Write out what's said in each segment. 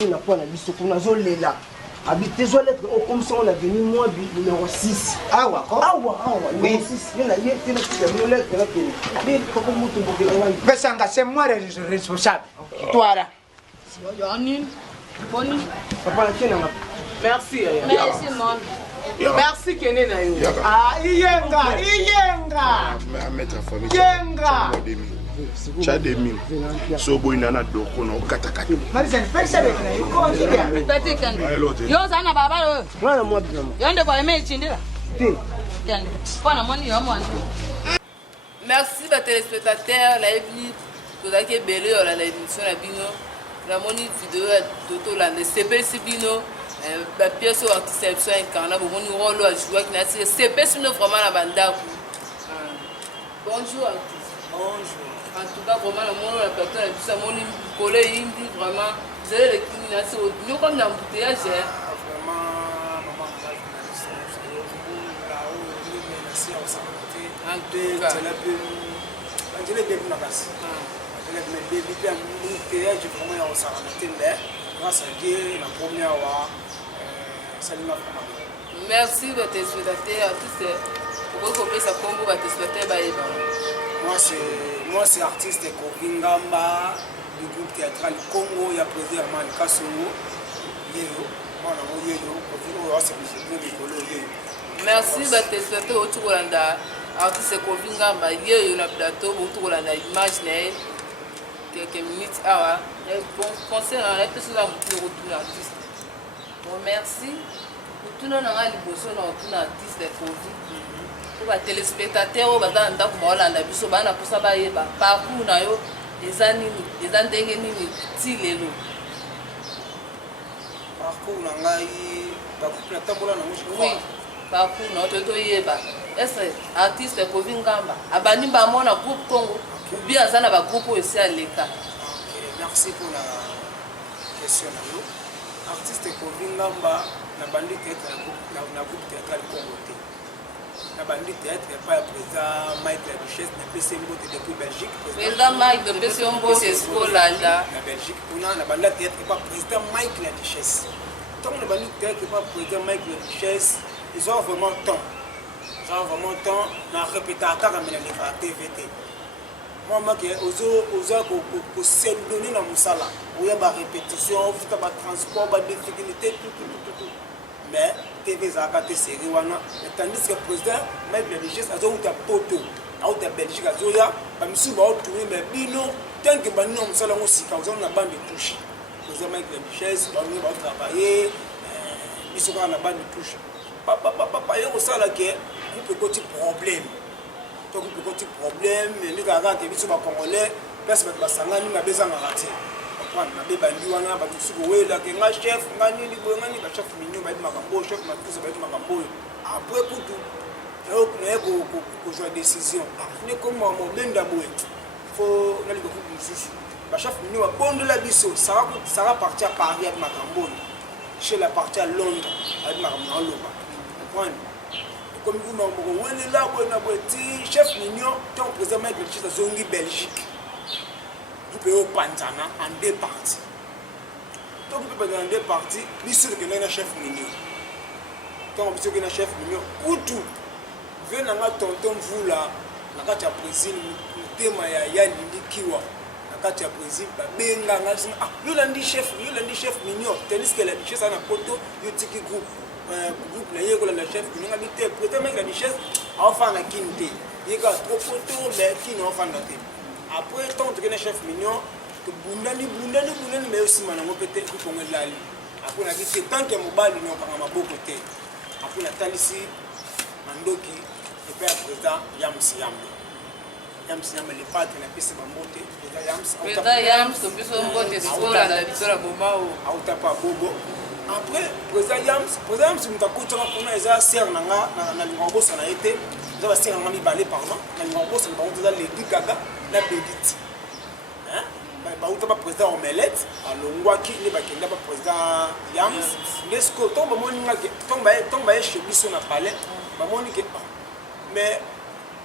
On a pas la liste qu'on a zolé là. Habité sur lettre, comme ça on a venu moi numéro 6. Ah ouais, numéro 6. Il y a une lettre là qui est. Mais c'est moi le responsable. Toi là. Papa la tienne là. Merci. Merci, mon. Merci, Kenena. Ah, Iyenga. Yenga. Chademi. So boy nana doko na okatakata. Marisa, pesa beka. Uko ndia. Petit kan. Yo sana baba. Voilà moi bien. Yonde kwa eme chindira. Kan. Pona moni yo mwana. Merci les téléspectateurs, la vie, tout ça qui est belé dans l'émission la bino, la moni vidéo d'auto la CP Sibino, la pièce au artiste incarné, bon moni rôle à jouer qui n'a CP Sibino vraiment la banda. Bonjour artiste. Bonjour. En tout cas vraiment le monde la personne a vu ça moni collé indi vraiment, vous avez les criminels nous comme dans l'embouteillage. Vraiment maman merci de tes spectateurs. Pourquoi vous ça combo va te spectateur? Moi c'est artiste Kovingamba du groupe théâtral Congo, il y a président Mani Kasongo. Merci de tes spectateurs autour de l'anda. Artiste Kovingamba, il y a un plateau autour de l'anda image quelques minutes. Ah ouais. Bon concert en reste sur la retour artiste. Bon merci. Tout le monde a l'impression de artiste Covid. Pour les téléspectateurs, on va dans le Hollande, biso bana pour ça ba parcours na yo les andenge nini tilelo. Parcours na ngai parcours na tambola na mushi. Oui, parcours na to yeba. Est-ce artiste Kovingamba abani ba mona groupe Congo ou bien azana ba groupe aussi à l'État. Merci pour la question na yo. Artiste Kovingamba na bandi théâtre na groupe théâtral Congo. La bandit théâtre n'est pas président Mike la Duchesse, mais PC Mbote depuis Belgique. Président Mike de PC Mbote, c'est là. La Belgique, on a la bandit théâtre n'est pas président Mike la Duchesse. Tant que la bandit théâtre n'est pas président Mike la Duchesse, ils ont vraiment temps. Ils ont vraiment temps de répéter à la TVT. Moi, je suis donné dans mon salaire. Il y a des répétitions, il y a des transports, des difficultés, tout. Mais TV Zakate série wana tandis que le président Mike la Duchesse a un poto a Belgique a zoya ba misu ba tourner mais bino tant que banino musala ngo sika on na bande touche président Mike la Duchesse ba nous va travailler biso ka na bande touche papa yo sala ke groupe petit problème donc groupe petit problème ni ka ga te biso ba congolais place ba sangani na bezanga raté na bebandi wana batusuku wela ke nga chef nga nini boye nga ni ba chef minyo ba makambo chef matusa ba makambo après kutu na yeko ko joie décision ne comme mo benda boye faut na liko ku mususu ba chef minyo ba bondo la biso ça va partir à Paris avec makambo chez la partie à Londres avec makambo na loba comprendre comme vous mo wele la boye na boye ti chef minyo ton président Mike le zongi Belgique. Vous pouvez Panzana en deux parties. Donc vous pouvez en deux parties, vous savez que vous chef mignon. Donc vous savez que chef mignon. Ou tout, venez à tonton vous là, la carte à Brésil, le thème à Yann Nikiwa, la carte à Brésil, benga ah, vous l'avez chef mignon. Tandis que la richesse a un poteau, vous tiki groupe la yégo la chef mignon habité. Peut-être même la richesse, enfin la quinte. Il y a trop poteau, mais qui n'a pas noté. Après, tant que chef mignon, que Bundani, mais aussi Manamo peut-être pour me l'ali. Après, on a dit tant que Mobile n'a pas ma beau côté. Après, on a tant ici, Mandoki, le père président Yams Yambo. Yams Yambo, les pattes, on a pissé ma montée. Président Yams, on peut se monter sur la victoire à Bomao. Autapa Bobo. Après, président Yams, si nous t'accouchons pour nous, ils ont serré dans le remboursement, ça a été. Ils ont serré dans le balai, pardon. Dans le remboursement, ils ont les Gaga. La bédite. Hein? Bah, président Omelette, alors Waki, il est président Yams. L'esco, tombe chez Bisson à Palais. Mais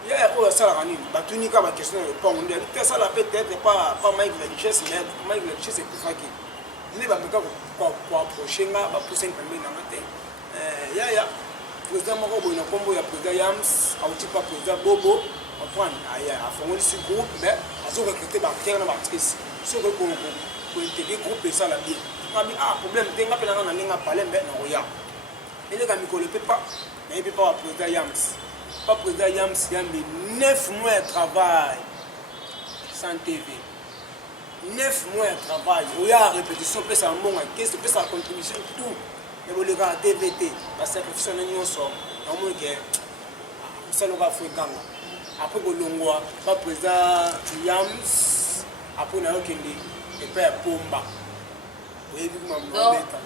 il y a un salaire. Tu n'as pas question de répondre. Ça, la peut-être pas Mike la Duchesse, mais Mike la Duchesse est plus fatigué. Il n'est pas approcher nga bapousse pembe na nga te yaya président moko boye na kombo ya président Yams auti pas président Bobo comprendre aya afongolisi groupe mais azorecruter baacteur na baactrice soki kointégrer groupe esala bien ngabi problème te nga mpe nanga na ndenge apale mbe na koya eleka mikolo epe pa nayebi pa wa président Yams pas président Yams yambi 9 mois de travail sans TV 9 mois de travail oya répétition pesa mbonga kese pesa contribution tout mais le gars TVT parce que sacrifice na nyonso na mo ke saloka frekanga après kolongwa pas président Yams après na okende et pas Pomba oyebi mamu beta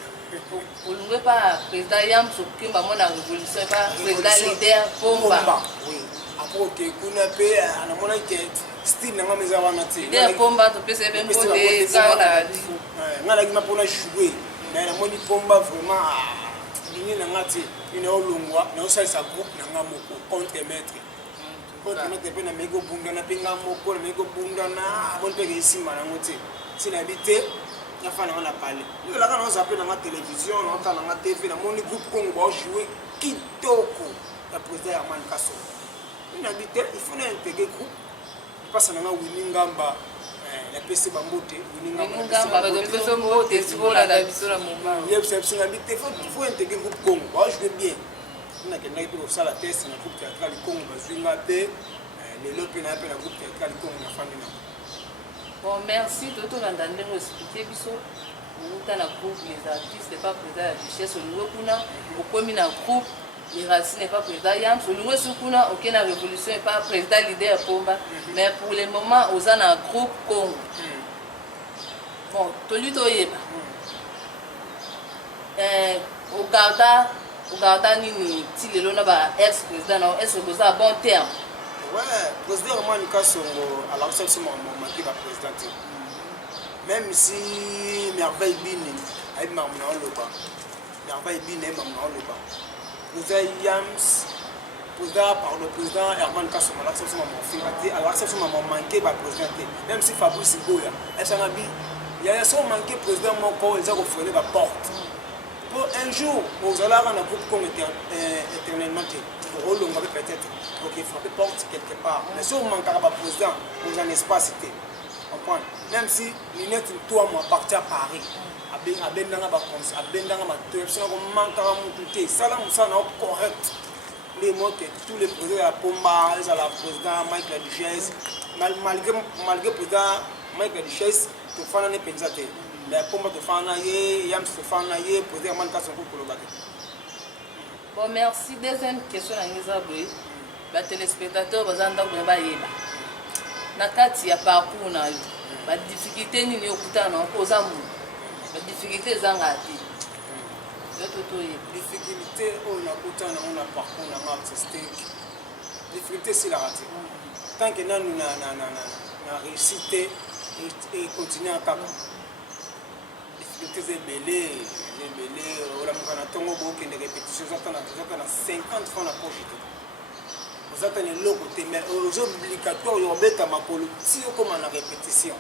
olungwe pas président Yams okimba mona révolution pas président leader Pomba oui après que kuna pe na mona ke style na ngameza wana te leader Pomba to pesa ben bonde sala ngala ki mapona jouer mais na moni Pomba vraiment ligne na ngati ina olongwa na osalisa groupe na ngamoko contre maître pe na mego bunda na pinga moko na mego bunda na bon pe isimba na ngote sina habité ya fana on a parlé yo la kana on s'appelle na télévision na kana na TV na moni groupe Congo ba jouer kitoko la président Herman Kasso ina habité il faut intégrer groupe passe na winning ngamba la PC bambote winning ngamba ba peso mbote sibola da bisola moma yep c'est habité il faut intégrer groupe Congo ba jouer bien na kenda ipo sala test na groupe théâtral Congo bazinga pe les lopi na pe na groupe théâtral Congo na famille na bon merci toto na ndande ngo expliquer biso muta na groupe les artistes pas président la duchesse olungo kuna okomi na groupe les racines n'est pas président Yams olungo sukuna okena révolution et pas président leader Pomba mais pour le moment aux en groupe Congo bon tolito yeba Ogarda nini ti lelo na ba ex président na est-ce que ça bon terme ouais président Herman Kasso à la recherche mon maki ba président même si merveille bini ay mamna loba merveille bini mamna loba président Yams président par le président Herman Kasso à la recherche mon fingati à la recherche mon manqué ba président même si Fabrice Boya esangabi ya so manqué président moko eza ko freiner ba porte pour un jour aux allants dans le groupe Congo éternellement pour on va peut-être pour qu'il frappe porte quelque part mais si on manque à président vous en espace comprendre même si l'inette toi moi partir à Paris à bendanga ba comme à bendanga ma tout ça on manque à monter ça là ça na correct les mots que tous les présidents à Pomba à la président Mike la Duchesse malgré président Mike la Duchesse to fana ne pensate mais Pomba to fana ye Yams to fana ye président Herman Kasso ko kolobate. Bon merci deuxième question na ngizabwe ba téléspectateurs bazanda ko ba yeba na kati ya parcours na yo ba difficulté nini okutana ko zamu ba difficulté zanga ati toto ye difficulté on a kutana on a parcours na artistique difficulté c'est la raté tant que na réussite et continuer à taper difficulté belé la mukana tongo boke de répétition zatana 50 francs la poche zatana loko te mais aux obligatoires yo beta makolo si on comme la répétition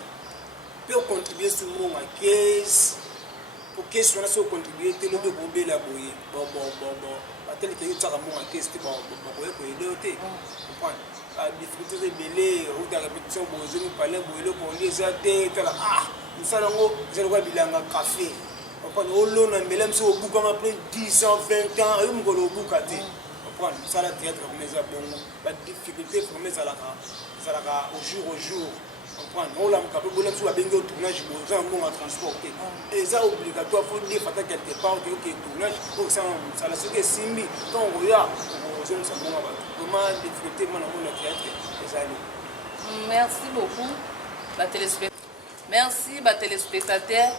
peut contribuer sur mon caisse pour que soit so contribuer te le bomber la boye bon tel que yo tsaka mon caisse te bon ko aider te comprendre la difficulté de belé ou de répétition bozo ni parler boye ko les até tala nsalango zelo kwa bilanga café comprendre olona melem so obuka ma plein 10 ans 20 ans ayo mukolo obuka te comprendre ça la théâtre comme ça bongo ba difficulté comme ça la au jour comprendre on la mkape bolem so abengi au tournage bozo mbonga transporter et ça obligatoire faut dire fata quelque part que OK tournage pour ça la ce que simbi donc ya bozo ça mbonga ba vraiment difficulté mon amour le théâtre les amis merci beaucoup la téléspectateur. Merci ba téléspectateurs.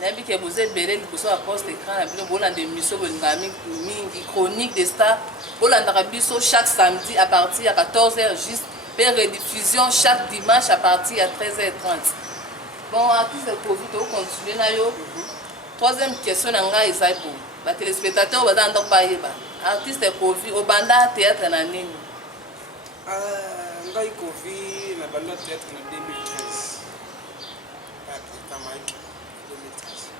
Nabi que vous êtes belé liboso à poste écran na bino bolanda émission bolingami mingi chronique des stars bolanda biso chaque samedi à partir de 14h juste et rediffusion chaque dimanche à partir de 13h30. Bon artiste de Covid on continue na yo. Troisième question na nga ezai pour ba téléspectateurs ba danda pa yeba. Artiste de Covid au banda théâtre na nini? Ngai Covid na banda théâtre na 2013. Mike 2013.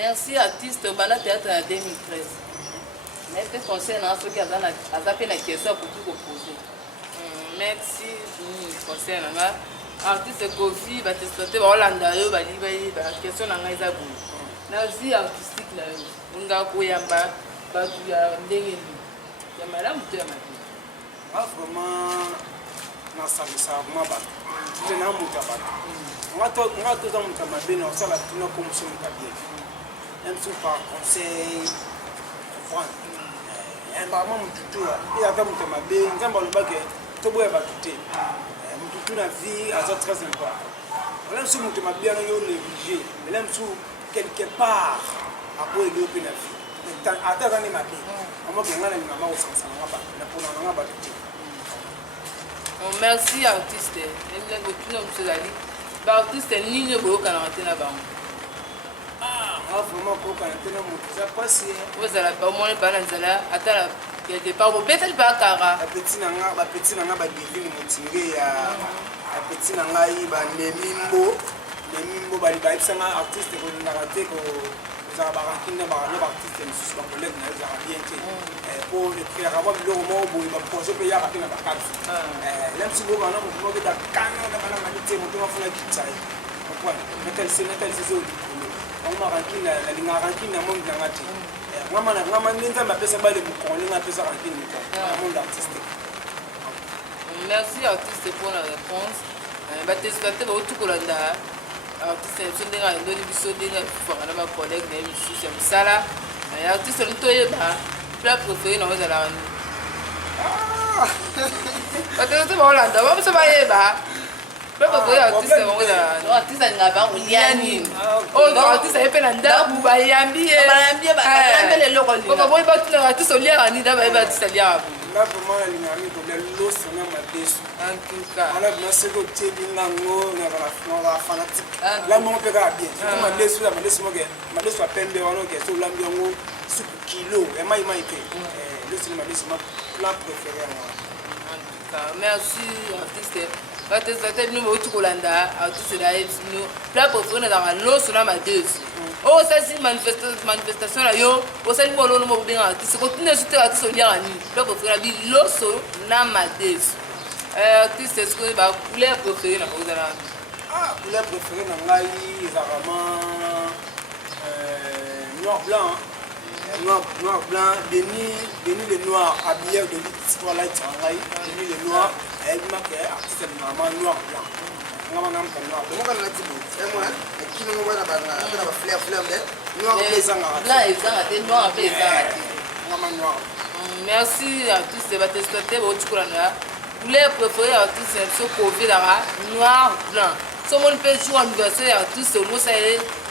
Merci artiste au Bala Théâtre en 2013. Mais ce conseil dans ceux qui ont fait la question pour tout poser. Merci pour conseil. Artiste Kofi, va te sauter, va Hollanda, va libérer, va question dans les abous. Là aussi artistique là, on va koyamba, va tu as ndenge. Ya madame tu as ma vie. Ah vraiment, na ça vraiment bas. Je n'ai pas bas. Moi tout dans mon camarade, on s'en va tout comme sur mon cabinet. Même si par conseil, voilà. Un maman mon tutu, il a fait mon camarade, il a pas le bac, tout boire va tuer. Mon tutu la vie, a très important. Même si mon camarade bien négligé, mais même si quelque part après il open la vie. Attends dans les mabé. On va bien aller maman au sens ça va pas. La pour on va tuer. Merci artiste. Il y a beaucoup de choses à dire. Artiste ni ne peut pas canter na bango. Ah, vraiment pour canter na moto. Ça passe. Vous allez pas moins pas dans la attends quelque part vous peut-être pas cara. La petite nanga ba divine motinge ya la petite nanga yi ba nemimbo ba li ba isanga artiste ko ndakate ko za ba rakina ba na artiste mususu ba collègue na za bien te pour écrire avant le mot bo ba projet pe ya ba na ba kati même si bo ba na mo ko da kana na bana manite mo to funa kitsayi kwa metal c'est zo on ma rakina la linga rakina mo ndangati ngama ninza mapesa bale mu ko linga pesa rakina ko monde artistique. Merci artiste pour la réponse. Batestate ba tout kolanda artiste sondinga ndoni biso dinga fanga na ba collègue na biso ya misala artiste ntoyeba plat préféré na wazala ni batestate ba Hollanda ba biso ba yeba plat préféré artiste ba wazala artiste ngaba uliani artiste epe na ndabu ba yambi ba le lokoli ba boy ba tuna artiste uliani ni da ba artiste liabu. Là vraiment la ligne ko le lo sona madesu en tout cas ala na seko tebi nango na la fanatique là mon pe ka bien ko madesu la madesu mo ke madesu apembe wano ke so lambi ngo supu kilo e mai ke le c'est madesu ma plat préféré moi. En tout cas merci artiste batestate nous mo tu kolanda artiste là nous plat préféré na lo sona madesu. Oh ça c'est manifestation là yo o ça ni mo lo mo bien artiste ko tine su te artiste liara ni le préféré bi loso na madesu artiste est-ce que ba couleur préférée na ozana couleur préférée na ngai vraiment noir blanc Denis le noir habillé de l'histoire là ngai Denis le noir elle m'a que artiste vraiment noir blanc ngama nam ko noir mo kana lati bo e mo e kino mo bana ba fleur de noir pesanga blanc ezanga te noir pesanga te ngama noir. Merci artiste batestate ba tukulana couleur préférée artiste so Covid là noir blanc so mon pe jour anniversaire artiste no ça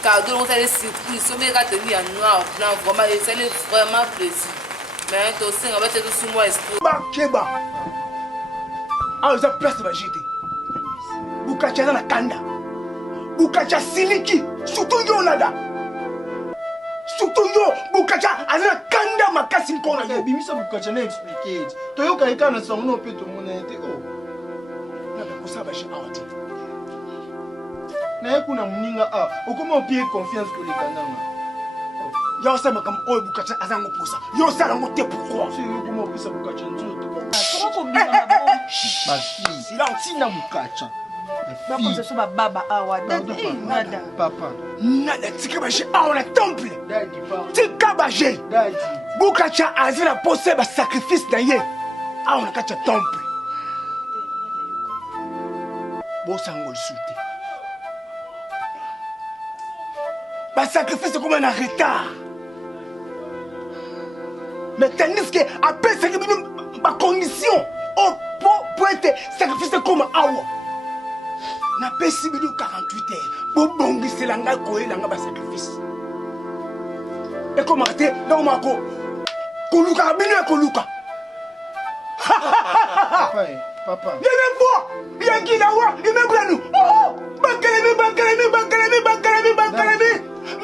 cadeau no ça surprise so me ka tenir en noir blanc vraiment et c'est vraiment plaisir mais to singa ba te sous moi esprit ba keba ah za place ba jete bukacha na kanda bukacha siliki surtout yo nada surtout yo bukacha ana kanda makasi nkona yo bimisa bukacha na expliquer to yo kaika na songo no pe to mona ete o na ba kusaba shi awati na kuna muninga okoma opie confiance ko lekana yo sema kama oyo bukacha azango posa yo sala ngote pourquoi c'est yo koma opisa bukacha nzoto Comment on dit ba fille silence na bukacha comme ça, baba awa nada papa nada tikabaje awa na temple daddy papa tikabaje daddy bukacha azira pose ba sacrifice na ye awa na kacha temple bosango suite ba sacrifice comme un retard mais tandis que après ça ba condition pour être sacrifice comme awa na pesi bidu 48 heures bo bongisela nga koyela nga ba sacrifice e ko mate donc mako koluka bino koluka papa yene fo yangi na wa imebranu oh bankalemi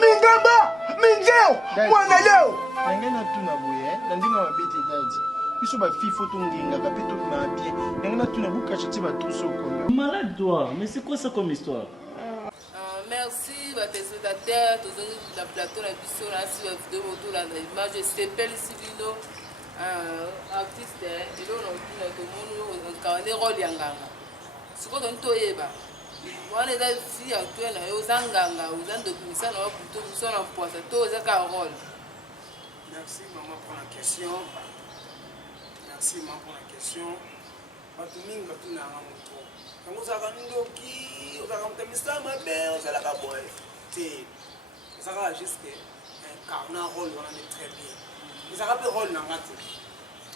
mingamba minjeo mwana leo ngena tuna boye ndinga mabete daddy biso ba fille photo nginga ka peto na bien ngena tuna bukacha ti ba trousseau ko Malade toi, mais c'est quoi ça comme histoire? Merci merci téléspectateurs tozongi na plateau na biso nasi bavideo botolanda image esepelisi bino artiste eloko na tomoni okawa nde role ya nganga sikoyo toni toyeba wana eza vie actuelle na yo oza nganga oza ndokimisa na waputo biso na mpoisa to oza ka role. Merci maman pour la question. Merci maman pour la question. Bato mingi bato na nga moto yango ozalaka ndoki ozalaka moto misala mabe ozalaka boye te ezalaka juske incarna role wana nde très bien ezalaka mpe role na nga te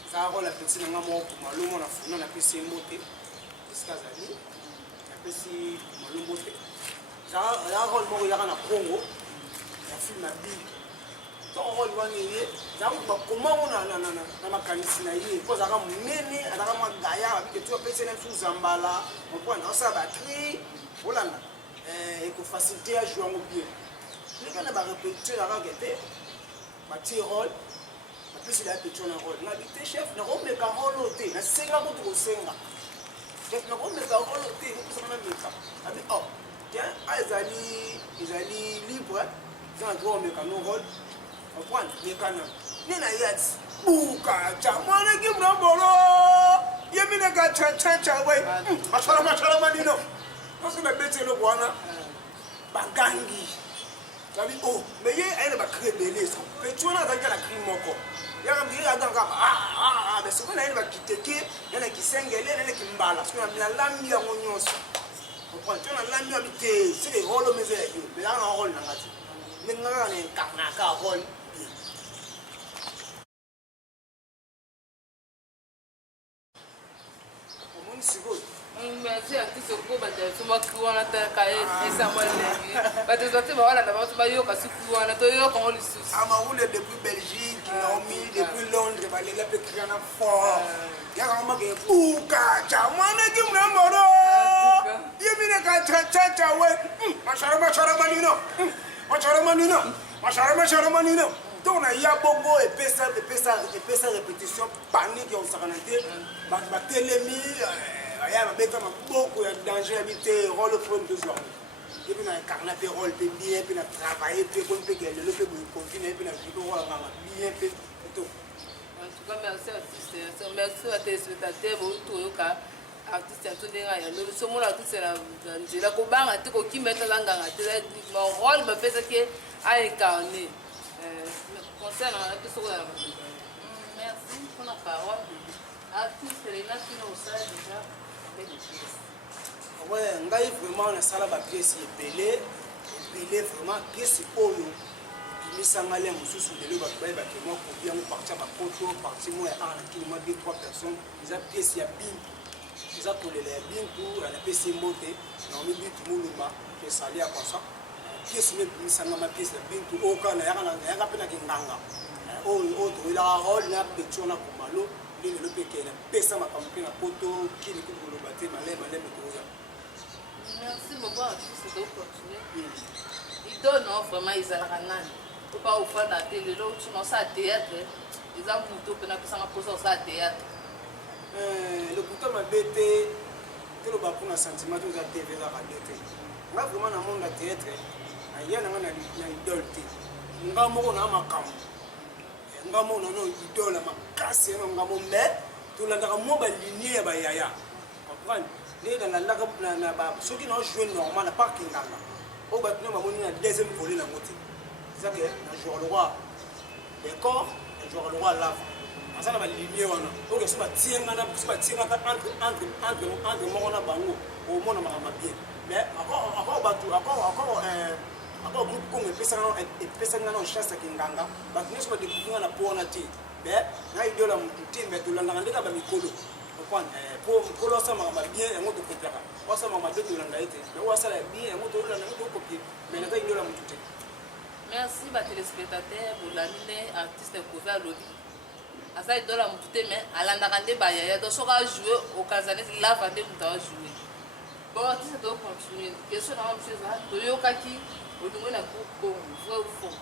ezalaka role apesi na nga moko malombo na funa napesi ye mbote esika azali napesi malombo te ezalaka role moko ezalaka na congo ya filme ya big donc role wana ye ezalaka bakoma ngo na makanisi na ye mpo azalaka monene azalaka magaya babike tu apesi na biso zambala mopwana osala bacri olanda ekofacilité ya joue yango bien leka na barépétition ezalaka te batie role bapesi la répétition na role nabi te chef nakomeka role oyo te nasenga kutu kosenga chef nakomeka role oyo te kopesaka na meka abi o tiens ezali libre eza na droit omeka no role opwana mekana nde na ye ati bukacha mwana kimna bolo yemineka chachacha we mashallah manino parce na bete eloko wana bagangi tabi o mais ye ayena bacrie beleza mpe ti wana azalaki na cri moko yaka mbiri adanga mais sikoyo na yene bakiteke nana kisengele nana kimbala sikoyo nalambi yango nyonso opwana ti wana lambi yabi te seke role omeza ya yo mais yaka na role nanga te ndenge kaka na incarnaka role merci artiste oko bato bakri wana talaka esamba lelenge bato ezate bawalanda bato bayoka suki wana toyoka ngo lisusu amawule depuis Belgique naomi depuis Londres balela mpe kriana fort yaka ngo make bukacha mwanaki mnamboro yemineka chachacha we mashara manino donc na ya bongo epesa répétition panique ya osakana te bato batelemi aya babeta maboko ya danger ya bite role frone tozwa epi na incarna mpe role mpe bien mpe na travaille mpe koni mpe kelelo mpe boye continue mpe na viko rolanganga bien mpe to en tout cas merci artiste merci à téléspectateurs boutu oyoka artiste ya to ndenge ayandoli somona artiste na nzela kobanga te kokima ete azanganga te role bapesaki aincarne concert na te sokola merci pour la parole artiste lena kino osala déjà ouais ngai vraiment nasala bapiese ebele vraiment piese oyo bimisanga le mosusu lelo bato baye bakema kobi yango parti ya bapoto parti mo ya ana kilima 2-3 personnes eza piese ya bintu eza kolela ya bintu anapesi mbote naomi bintu molumba esali ya konsa piese me bimisanga mapiese ya bintu oyo kaka nayaka mpe na kinganga oyo toyelaka role na petio na komalo ndenge lelo mpe kena pesa makambo mpe na poto kini kutu koloba te maleme toza. Merci beaucoup artiste de continuer idole non vraiment ezalaka nani opa ofanda te lelo otina osala théâtre eza moto mpe napesanga mposa osala théâtre lokuta mabe te toloba mpona sentiment to eza tv eza radio te nga vraiment na monde ya théâtre aya nanga na idole te nga moko na makambo nga moko nano idole ya makasi yana nga mo mais tolandaka mwa balinie ya bayaya comprendre nde nalandaka soki na joue normal na park nganga oyo bato nde bamoni na deuxième volet nango te eza ke na joueur le roi décor na joueur le roi lave aza na balinie wana oyo so batiengaka entre moko na bango omona makambo bien mais encore bato encore groupe kongo epesanga na chance ya kinganga bato nyonso badécouvrir nga na po wana te mais na idole ya motu te mais tolandaka ndenge bamikolo po mokolo asala makambo bien yango tokopiaka asala makambo bien tolanda ye te mais oyo asala bien yango tolanda yango tokopie mais naza idole ya motu te. merci batelespectateur bolandi nde artiste kovi alobi aza idole ya motu te mais alandaka nde bayaya donc soki ajoue okaza neti lava nde moto ajoue bon artiste tocontinue question na mamsu eza toyokaki olingwe na groupe bongo vrai ou faux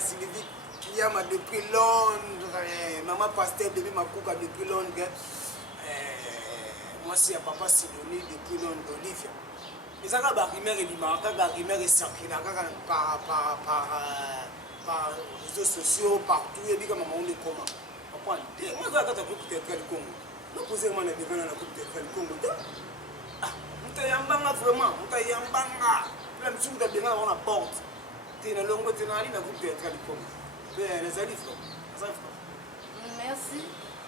Sylvie Kiyama depuis Londres, maman pasteur bébé Makuka depuis Londres, moi c'est à papa Sidonie depuis Londres, Olivia. Et ça, quand rumeur est libre, quand la rumeur est circulée, par réseaux sociaux, partout, et puis comme on est comment. Moi, quand tu as coupé le Congo, nous posons moi les devants dans la coupe de le Congo. Ah, nous t'ayambanga vraiment, nous t'ayambanga. Même si vous avez bien dans la porte, tu es dans l'ongle, tu es dans la coupe de le Congo. Les alifs, merci.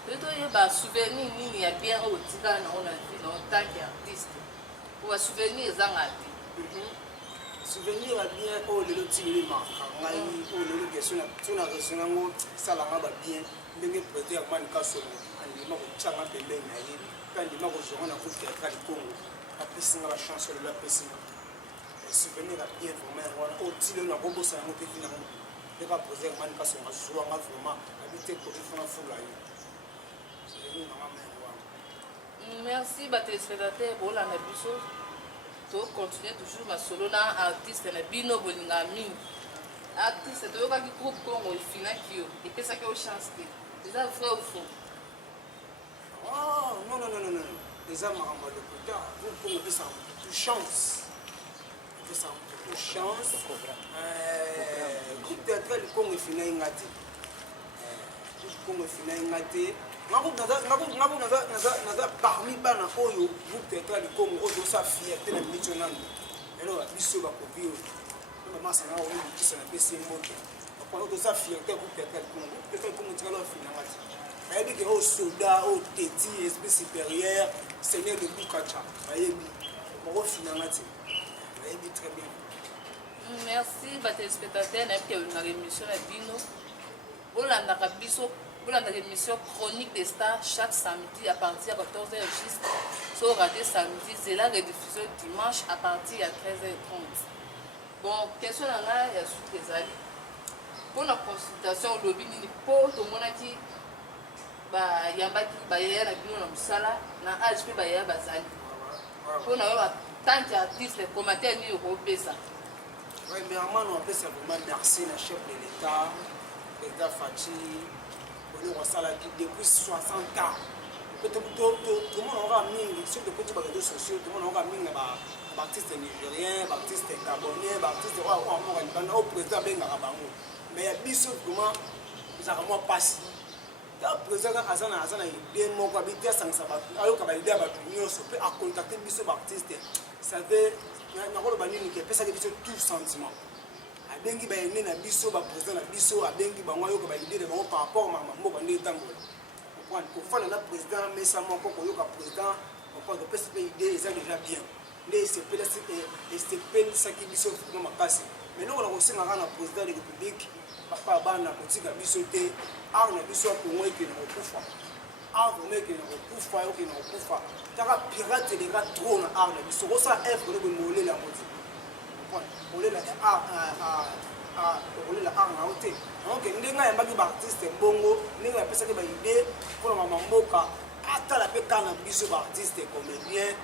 Peut-être que souvenir il y a bien au Tika dans la vie en tant qu'artiste. Pour un souvenir ça a été. Souvenir à bien oh le tigre marque. Ngai oh le question na resonango ça la ba bien. Ndenge peut-être man ka so andima ko chama pembe na ye. Quand ndima ko zona ko théâtre du Congo. Apesi nga la chance de la pesi. Souvenir à bien vraiment voilà au tigre na ko bossa ngo te finalement. Ne pas poser man ka so nga vraiment habiter ko faire fula ye. Merci à téléspectateurs pour la biso. To continuer toujours ma solo na artiste na bino bolinga mingi. Artiste to yoka ki groupe Congo fina kio et pesa ke o chance te. C'est vrai ou faux? Oh non. Les hommes en mode de groupe Congo pesa toute chance. Pesa toute chance. Groupe théâtral Congo fina ingati. Congo fina ingati. Parmi bana oyo groupe théâtral du Congo oyo sa fierté na micho nando elo biso ba kopio mama sana oyo kisa na pesi moto kwa oyo sa fierté groupe théâtral du Congo peut-être comme tu vas finir ngati bayebi ke o soldat o teti esprit supérieur seigneur de Bukacha bayebi mo finir ngati bayebi très bien. Merci ba téléspectateurs na ke na émission na bino bolanda ka biso. Pour la émission Chronique des Stars chaque samedi à partir de 14h juste sur Radio Samedi, c'est la rediffusion dimanche à partir de 13h30. Bon, question là, il y a sous des alliés. Pour la consultation au lobby, il faut tout le monde qui y a un qui na musala na HP baya bazali. Pour na tant qu'artiste les commentaires ni au pesa. Oui, mais on appelle ça vraiment merci le chef de l'État, l'État Fachi. Depuis 60 ans. Tout le monde aura mis sur les petits réseaux sociaux, tout le monde aura mis artistes nigériens, artistes gabonais, artistes au président Bengarabangou. Mais il y a des choses comment nous avons passé. Le président Azana idée, mon habité sans savoir, alors qu'il y a des gens qui ont contacté des artistes. Ça veut dire que ça veut dire tout sentiment. Abengi ba ene na biso ba président na biso abengi ba ngwa yoka ba idée de ba par rapport à mboka ndé tangola ko fana na président mais ça mon ko yoka président on parle de PCP idée ça déjà bien les CP et CP ça qui biso ko makasi mais nous on a aussi na président de la République papa bana kotika biso te ar na biso ko ngwa ke na kufa ar ko ngwa ke na kufa yo ke na kufa taka pirate de ga trop na ar na biso ko ça F ko le molé la moti on est là on est là en haute donc ndinga ya mbaki ba artiste bongo ndinga pesa ke ba idée pour mama mboka ata la pe kana biso ba artiste comédien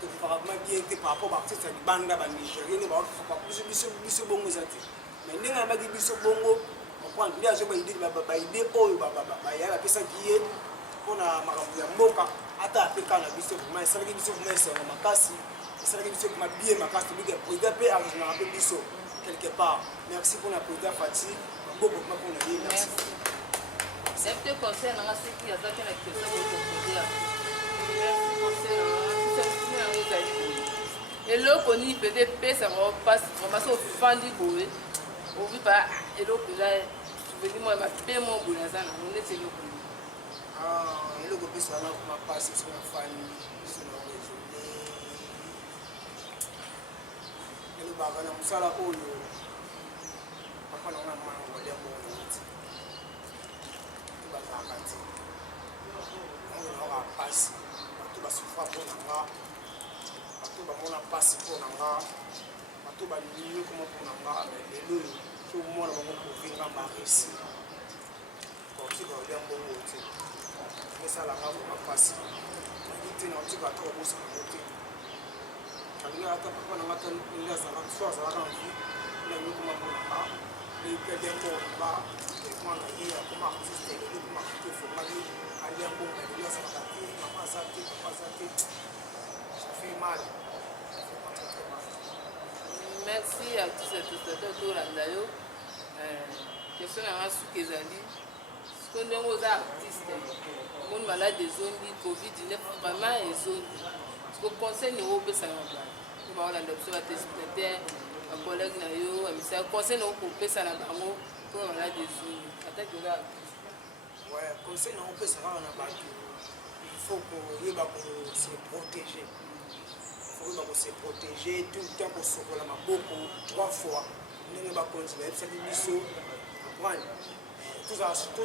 to vraiment bien te par rapport ba artiste di banda ba nigérien ba biso bongo zati mais ndinga ya mbaki biso bongo on prend ndia zo ba idée ba idée oyo ba ya la pesa kiye pona makambo ya mboka ata pe kana biso vraiment ça biso vraiment c'est makasi. C'est la question qui m'a bien ma casse de président peut arranger un peu biso quelque part. Merci pour la président Fatih. Beaucoup pour la vie. Merci. C'est un conseil dans ce qui a été la question de poser. Merci conseil et là qu'on y peut des paix ça va passer vraiment au fan du boé. Au vu pas et là que là souvenir moi ma paix mon boulot ça on est c'est le et là que ça m'a passé sur la famille sur le réseau. Bagana musala oyo papa na mama ngole mo nti bazakati on va passer tout ba souffra pour nanga tout ba mona passer pour nanga tout ba liyo comme pour nanga mais lelo so mona ba ko vinga ba réussi pour qui ba le mbongo nti mais ça la va passer nti na tu ba to bo sa nti Quand on a un peu de temps, ça fait mal. Merci à tous les téléspectateurs de Landayo. Question à Suki Zali. Ce qu'on est aux artistes, le monde malade des zones, Covid-19, vraiment les zones. Ce qu'on conseille, nous avons besoin de ça. Nous avons l'adoption à téléspectateurs, à collègues, à conseil, nous avons besoin de ça pour les malades des zones. Attaque de l'artiste. Ouais, conseil, nous avons besoin de ça. Il faut qu'on se protéger. Il faut qu'on se protéger tout le temps pour se faire beaucoup 3 fois. Nous avons continué à faire des missions. Tous les troupes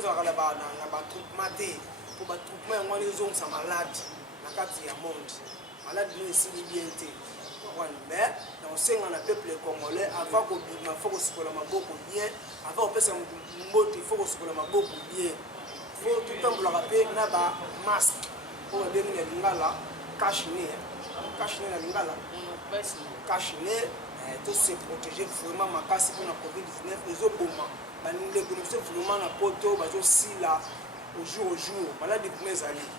pour troupement, les hommes sont malades. Dans le monde, malade nous ici bien. Mais dans le peuple congolais, avant qu'on faut se faire beaucoup bien, avant qu'on fasse un mot, il faut qu'on se fasse beaucoup bien. Il faut tout le temps vous le rappeler, il y a un masque pour les lingala, cache-nez, tous se protéger vraiment ma casse pour la Covid-19, les autres moments. Les économies vraiment na poto aussi là au jour malade de mes amis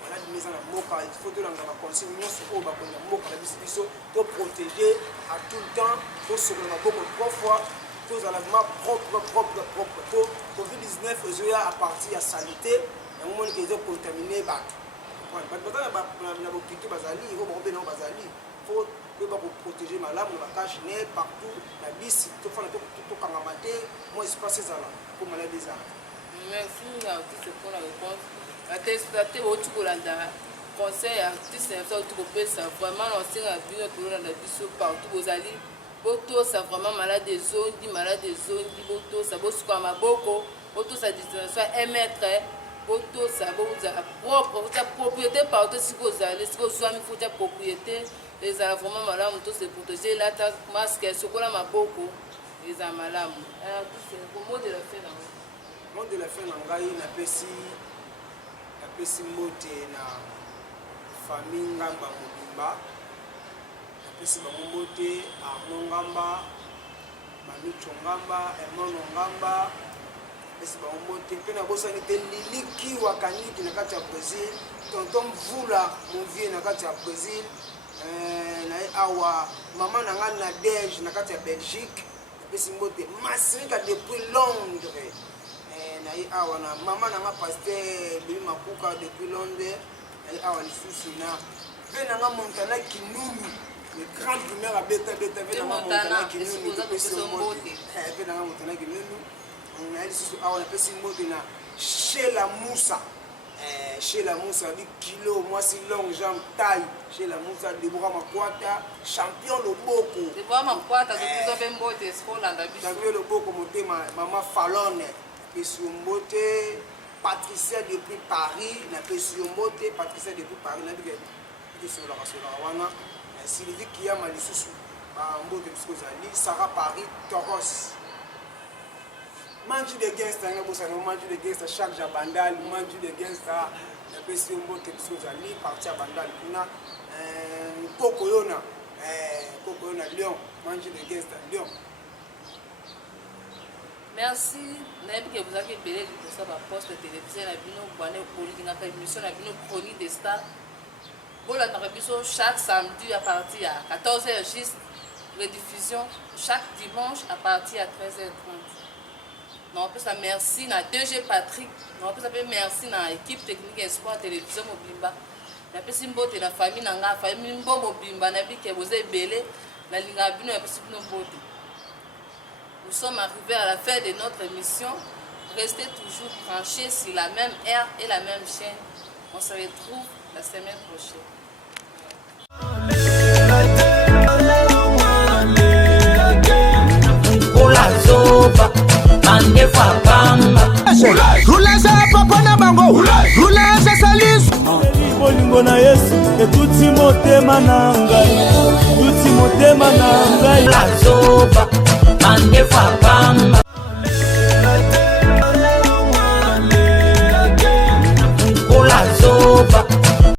malade de mes amis moka il faut de la consigne nous sur ba konda moka la biso pour protéger à tout le temps pour se faire beaucoup 3 fois tous à la propre pour Covid-19 à partir à sanité et au moment qu'ils ont contaminé ba na bokito bazali il faut bomber non bazali faut pour protéger ma lame, ma cache nez partout, la liste, tout kangamate, moi espace ça là pour maladie ça. Merci pour la réponse. La téléspectateur au Tukolanda conseil artiste ça tout peut ça vraiment l'ancien a vu notre Tukolanda biso partout aux alliés. Boto ça vraiment malade des zones, boto ça bosse comme maboko, boto ça distanciation 1 mètre. Boto ça propre, vous avez propriété partout si vous allez, si vous avez une propriété. Les gens vraiment malades, tous se protéger, la masque, ce qu'on a beaucoup, les gens malades. C'est le mot de la fin. Le mot de la fin, on a pessi mote na famille ngamba mobimba, na pessi mote Arnaud ngamba, Manu ngamba, Emono ngamba, pessi mote pe na bosa ni liliki wakaniki na kati ya Brésil, tonton Vula mon vieux na kati ya Brésil. Awa maman nanga na Dej na kati ya Belgique pesi mbote Masrika depuis Londres na awa na maman nanga pasteur Bili Makuka depuis Londres na awa lisusu na ve nanga Montana Kinunu le grand primeur à beta ve nanga Montana Kinunu pesi mbote ve nanga Montana Kinunu na lisusu awa na pesi mbote na chez la Moussa, 10 kilos, moi c'est long, jambe taille. Chez la Moussa, Deborah Makwata, champion le Boko. Deborah Makwata, c'est tout un beau espoir dans la vie. Champion le Boko, maman Fallon, Pesumbote, Patricia depuis Paris, Pesumbote, Patricia depuis Paris, Sylvie Kiyama, Sarah Paris, Toros. Manju de gangsta nga bosa no manju de gangsta chaque jabandal manju de gangsta na pesi mbote bisoza li parti bandal kuna Kokoyona Lyon manju de gangsta Lyon. Merci n'aime que vous avez belé pour ça par poste télévisé na bino bane politique na émission na bino chronique des stars. Voilà na émission chaque samedi à partir à 14h juste rediffusion chaque dimanche à partir à 13h30. Non, on peut ça merci na 2G Patrick. Non, on peut ça merci na équipe technique Espoir Télévision Mobimba. Na pesi mbote na famille nanga famille mbo Mobimba na bike vous êtes belé na linga bino na pesi bino mbote. Nous sommes arrivés à la fin de notre émission. Restez toujours branchés sur la même aire et la même chaîne. On se retrouve la semaine prochaine. Roulage papa na bango roulage salis bolingo na Yesu etuti motema na ngai tuti motema na ngai